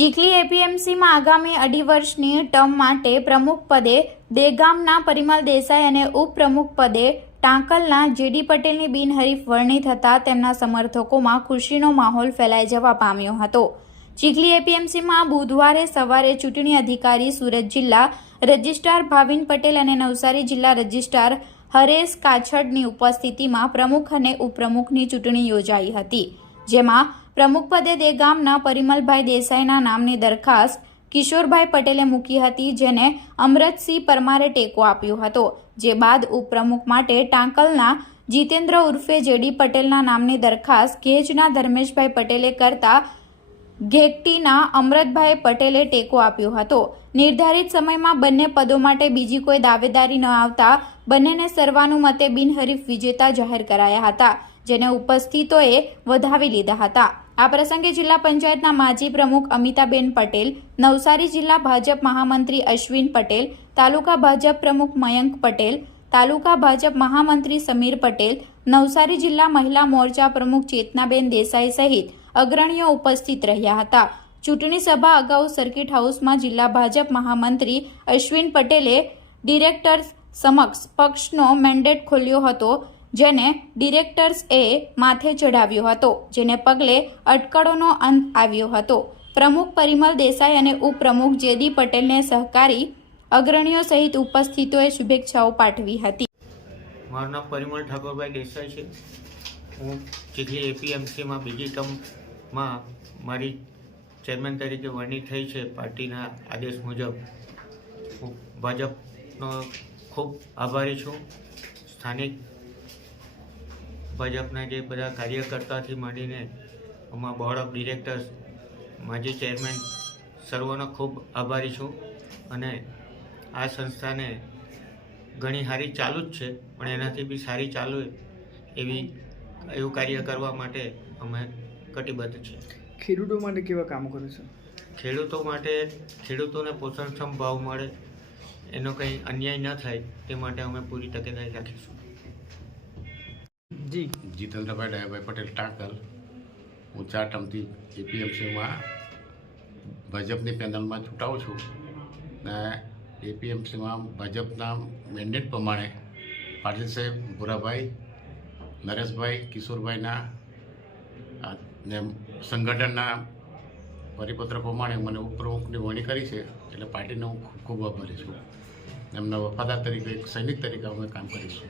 ચીખલી એપીએમસીમાં આગામી અઢી વર્ષની ટર્મ માટે પ્રમુખ પદે દેગામના પરિમલ દેસાઈ અને ઉપપ્રમુખ પદે ટાંકલના જેડી પટેલની બિનહરીફ વરણી થતાં તેમના સમર્થકોમાં ખુશીનો માહોલ ફેલાઈ જવા પામ્યો હતો. ચીખલી એપીએમસીમાં બુધવારે સવારે ચૂંટણી અધિકારી સુરત જિલ્લા રજિસ્ટ્રાર ભાવિન પટેલ અને નવસારી જિલ્લા રજિસ્ટ્રાર હરેશ કાછડની ઉપસ્થિતિમાં પ્રમુખ અને ઉપપ્રમુખની ચૂંટણી યોજાઈ હતી, જેમાં પ્રમુખ તે ગામના પરિમલભાઈ દેસાઈના નામની દરખાસ્ત કિશોરભાઈ પટેલે મૂકી હતી, જેને અમરતસિંહ પરમારે ટેકો આપ્યો હતો, જે બાદ ઉપપ્રમુખ માટે ટાંકલના જીતેન્દ્ર ઉર્ફે જેડી પટેલના નામની દરખાસ્ત ઘેજના ધર્મેશભાઈ પટેલે કરતા ઘેકટીના અમરતભાઈ પટેલે ટેકો આપ્યો હતો. નિર્ધારિત સમયમાં બંને પદો માટે બીજી કોઈ દાવેદારી ન આવતા બંનેને સર્વાનુમતે બિનહરીફ વિજેતા જાહેર કરાયા હતા. જેને ઉપસ્થિતોએ વધાવી લીધા હતા. આ પ્રસંગે જિલ્લા પંચાયતના માજી પ્રમુખ અમિતાબેન પટેલ, નવસારી જિલ્લા ભાજપ મહામંત્રી અશ્વિન પટેલ, તાલુકા ભાજપ પ્રમુખ મયંક પટેલ, તાલુકા ભાજપ મહામંત્રી સમીર પટેલ, નવસારી જિલ્લા મહિલા મોરચા પ્રમુખ ચેતનાબેન દેસાઈ સહિત અગ્રણીઓ ઉપસ્થિત રહ્યા હતા. ચૂંટણી સભા અગાઉ સર્કિટ હાઉસમાં જિલ્લા ભાજપ મહામંત્રી અશ્વિન પટેલે ડિરેક્ટર્સ સમક્ષ પક્ષનો મેન્ડેટ ખોલ્યો હતો. જેને ડિરેક્ટર્સએ માથે ચઢાવ્યો હતો, જેને પગલે અટકળોનો અંત આવ્યો હતો. પ્રમુખ પરિમલ દેસાઈ અને ઉપપ્રમુખ જેદી પટેલને સહકારી અગ્રણીઓ સહિત ઉપસ્થિતોએ શુભેચ્છાઓ પાઠવી હતી. મારું નામ પરિમલ ઠાકોરભાઈ દેસાઈ છે. હું ચીખલી એપીએમસીમાં બીજી ટર્મમાં મારી ચેરમેન તરીકે વરણી થઈ છે પાર્ટીના આદેશ મુજબ. હું ભાજપનો ખૂબ આભારી છું. સ્થાનિક ભાજપના જે બધા કાર્યકર્તાથી માંડીને અમારા બોર્ડ ઓફ ડિરેક્ટર્સ માજી ચેરમેન સર્વનો ખૂબ આભારી છું. અને આ સંસ્થાને ઘણી સારી ચાલુ જ છે પણ એનાથી બી સારી ચાલુ એવી એવું કાર્ય કરવા માટે અમે કટિબદ્ધ છે ખેડૂતો માટે કેવા કામ કરે છે? ખેડૂતો માટે ખેડૂતોને પોષણક્ષમ ભાવ મળે એનો કંઈ અન્યાય ન થાય તે માટે અમે પૂરી તકેદારી રાખીશું. જી. જીતેન્દ્રભાઈ ડાયાભાઈ પટેલ ટાંકર હું ચાર ટર્મથી એપીએમસીમાં ભાજપની પેનલમાં ચૂંટાઉં છું. ને એપીએમસીમાં ભાજપના મેન્ડેટ પ્રમાણે પાટીલ સાહેબ, ભુરાભાઈ, નરેશભાઈ, કિશોરભાઈના ને સંગઠનના પરિપત્ર પ્રમાણે મને ઉપપ્રમુખની વરણી કરી છે. એટલે પાર્ટીને હું ખૂબ ખૂબ આભારી છું. એમના વફાદાર તરીકે, એક સૈનિક તરીકે અમે કામ કરીશું.